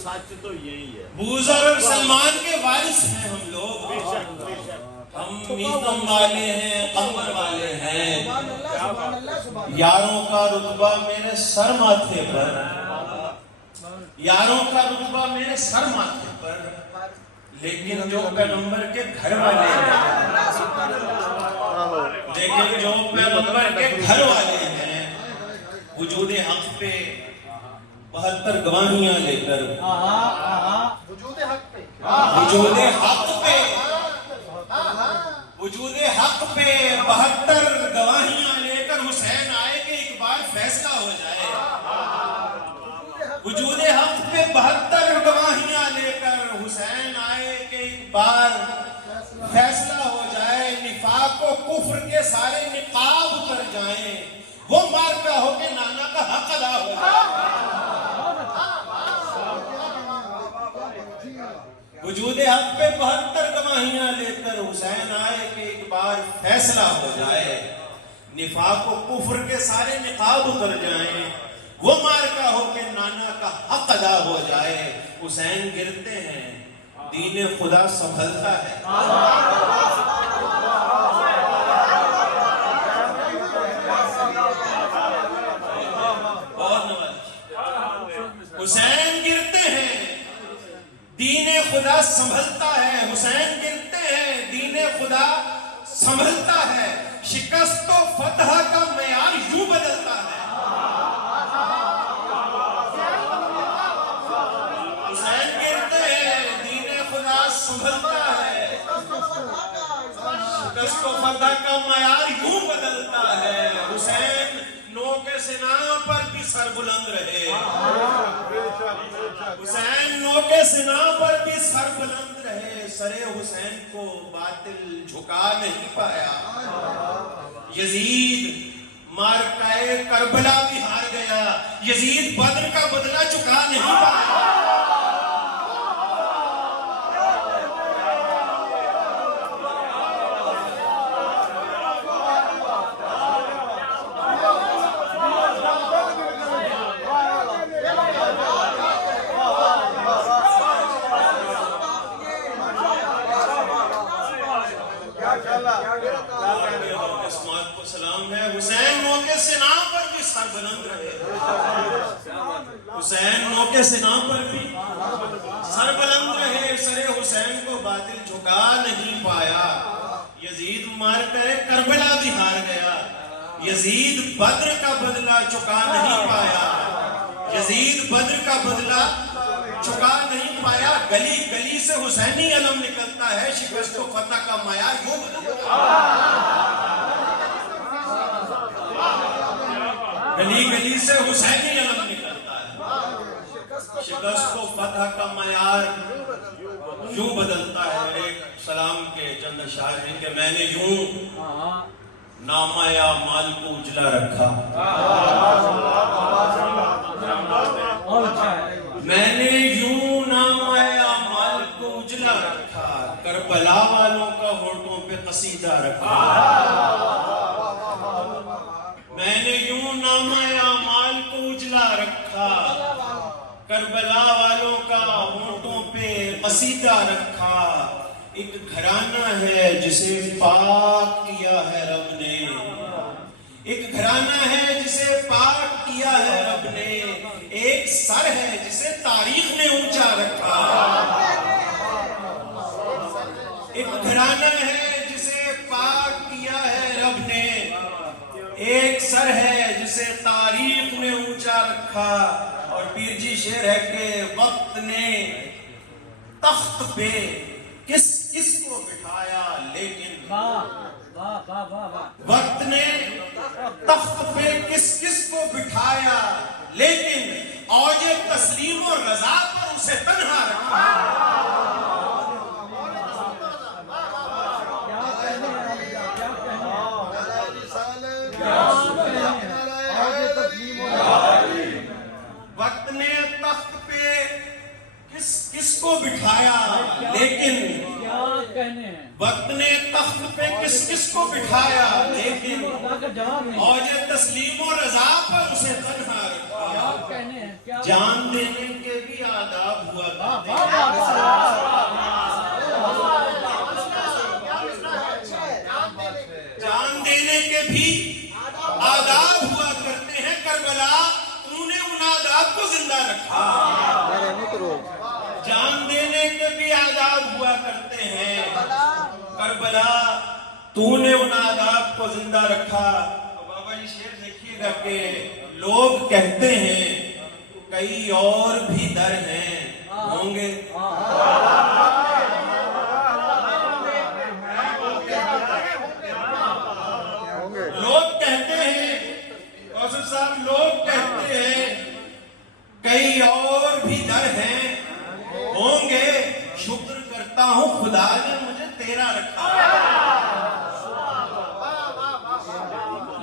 سچ تو یہی ہے. بوذر اور سلمان کے وارث ہیں ہم لوگ. ہم میتم والے ہیں, قمر والے ہیں. یاروں کا رتبہ میرے سر ماتھے پر, یاروں کا رتبہ میرے سر ماتھے پر, لیکن جو پیغمبر کے گھر والے ہیں, لیکن جو پیغمبر کے گھر والے ہیں, وجود حق پہ 72 گواہیاں لے کر, وجود حق پہ, وجود حق پہ, وجود حق پہ 72 گواہیاں لے کر حسین آئے کہ ایک بار فیصلہ ہو جائے. وجود حق پہ 72 گواہیاں لے کر حسین آئے کہ ایک بار فیصلہ ہو جائے. نفاق و کفر کے سارے نقاب اتر جائیں, وہ مارکا ہو کہ نانا کا حق ادا ہو جائے. وجود حق پہ 72 گواہیاں لے کر حسین آئے کہ ایک بار فیصلہ ہو جائے. نفاق و کفر کے سارے نقاب اتر جائیں, وہ مارکا ہو کہ نانا کا حق ادا ہو جائے. حسین گرتے ہیں, دین خدا سنبھلتا ہے. حسین گرتے ہیں, دین خدا سنبھلتا ہے. حسین گرتے ہیں, دین خدا سنبھلتا ہے. شکست و فتح کا معیار یوں بدلتا ہے. حسین گرتے ہیں, دین خدا سنبھلتا ہے. شکست و فتح کا معیار یوں بدلتا ہے. حسین نوک سنا پر بھی سر بلند رہے. حسین نوک سنا پر بھی سر بلند رہے. سر حسین کو باطل جھکا نہیں پایا. یزید مارکہ کربلا بھی ہار گیا, یزید بدر کا بدلہ چکا نہیں پایا. حسین نوکے سنا پر بھی سر بلند رہے. حسین نوکے سنا پر بھی سر بلند رہے. سر حسین کو باطل جھکا نہیں پایا. یزید مارکہ کربلا بھی ہار گیا, یزید بدر کا بدلہ چکا نہیں پایا. یزید بدر کا بدلہ چکا نہیں پایا. گلی گلی سے حسینی علم نکلتا ہے. شکست و فتح کا معیار وہ بدلتا ہے. گلی گلی سے حسینی علم نکلتا ہے. شکست و فتح کا معیار یوں بدلتا ہے. ایک سلام کے چند اشعار ہیں کہ میں نے یوں نامہ یا مال کو اجلا رکھا, میں نے یوں نامہ یا مال کو اجلا رکھا. کربلا والوں کا ہونٹوں پہ قصیدہ رکھا. میں نے یوں نامہ اعمال کو اجلا رکھا, کربلا والوں کا ہونٹوں پہ قصیدہ رکھا. ایک گھرانہ ہے جسے پاک کیا ہے رب نے, ایک گھرانہ ہے جسے پاک کیا ہے رب نے. ایک سر ہے جسے تاریخ نے اونچا رکھا. ایک گھرانہ ہے جسے پاک کیا ہے رب نے. ایک سر ہے جسے تاریخ نے اونچا رکھا. اور پیر جی شعر ہے کہ وقت نے تخت پہ کس کس کو بٹھایا, لیکن وقت نے تخت پہ کس کس کو بٹھایا, لیکن اوج تسلیم و رضا پر اسے تنہا رکھا. وقت نے تخت پہ کس کس کو بٹھایا, لیکن وقت نے تخت پہ کس کس کو بٹھایا, جواب نہیں. اور جو تسلیم و رضا پر اسے تنہا رکھا. کیا کہنے ہیں کیا جان دینے کے بھی آداب ہوا کرتے واہ ہیں. جان دینے کے بھی آداب ہوا کرتے ہیں. کربلا تو نے ان آداب کو زندہ رکھا. جان دینے کے بھی آداب ہوا کرتے ہیں. کربلا تو نے ان آداب کو زندہ رکھا. بابا جی شعر دیکھیے گا کہ لوگ کہتے ہیں کئی اور بھی در ہیں ہوں گے. لوگ کہتے ہیں قوصر صاحب لوگ کہتے ہیں کئی اور بھی در ہیں ہوں گے. شکر کرتا ہوں خدا نے مجھے تیرا رکھا.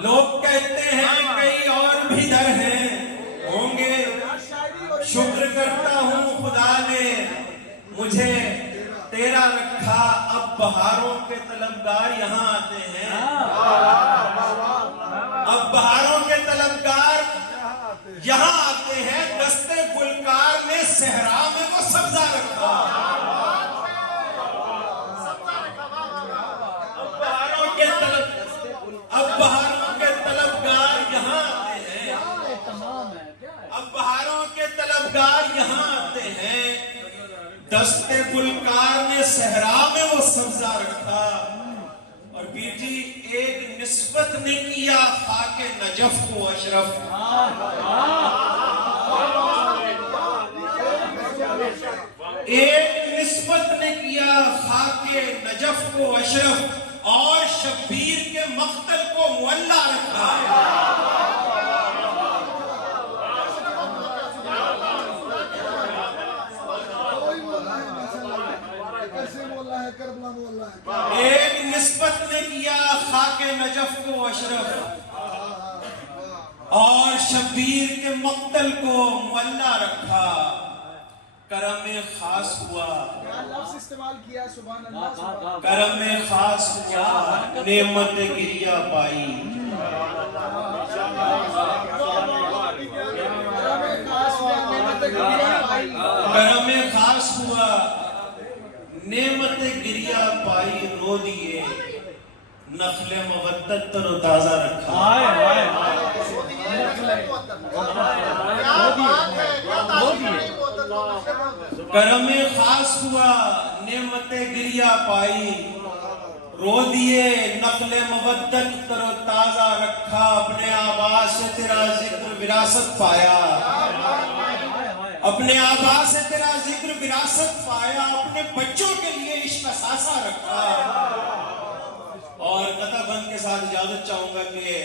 لوگ کہتے ہیں کئی اور بھی در ہیں ہوں گے. شکر کرتا ہوں خدا نے مجھے تیرا رکھا. اب بہاروں کے طلبگار یہاں آتے ہیں. اب بہاروں کے طلبگار یہاں آتے ہیں. دستے گلکار نے صحرا میں وہ سبزہ رکھا. اب بہاروں کے طلبگار یہاں آتے ہیں. اب بہاروں کے طلبگار یہاں آتے ہیں. دستے گلکار نے صحرا میں وہ سبزہ رکھا. اور پیر جی ایک نسبت نے کیا خاک نجف کو اشرف. ایک نسبت نے کیا خاک نجف کو اشرف اور شبیر کے مقتل کو معلا رکھا. ایک نسبت نے کیا خاک نجف کو اشرف اور شبیر کے مقتل کو معلا رکھا. کرم خاص ہوا کرم خاص ہوا نعمت گریا پائی. کرم خاص ہوا نعمت گریا پائی. رو دیے نخل مودت تر و تازہ رکھا. کرم خاص ہوا نعمت گریا پائی. رو دیے نقل مودت تر و تازہ رکھا. اپنے آبا سے تیرا ذکر وراثت پایا. اپنے آبا سے تیرا ذکر وراثت پایا. اپنے بچوں کے لیے عشق اثاثہ رکھا. اور قطع بند کے ساتھ اجازت چاہوں گا کہ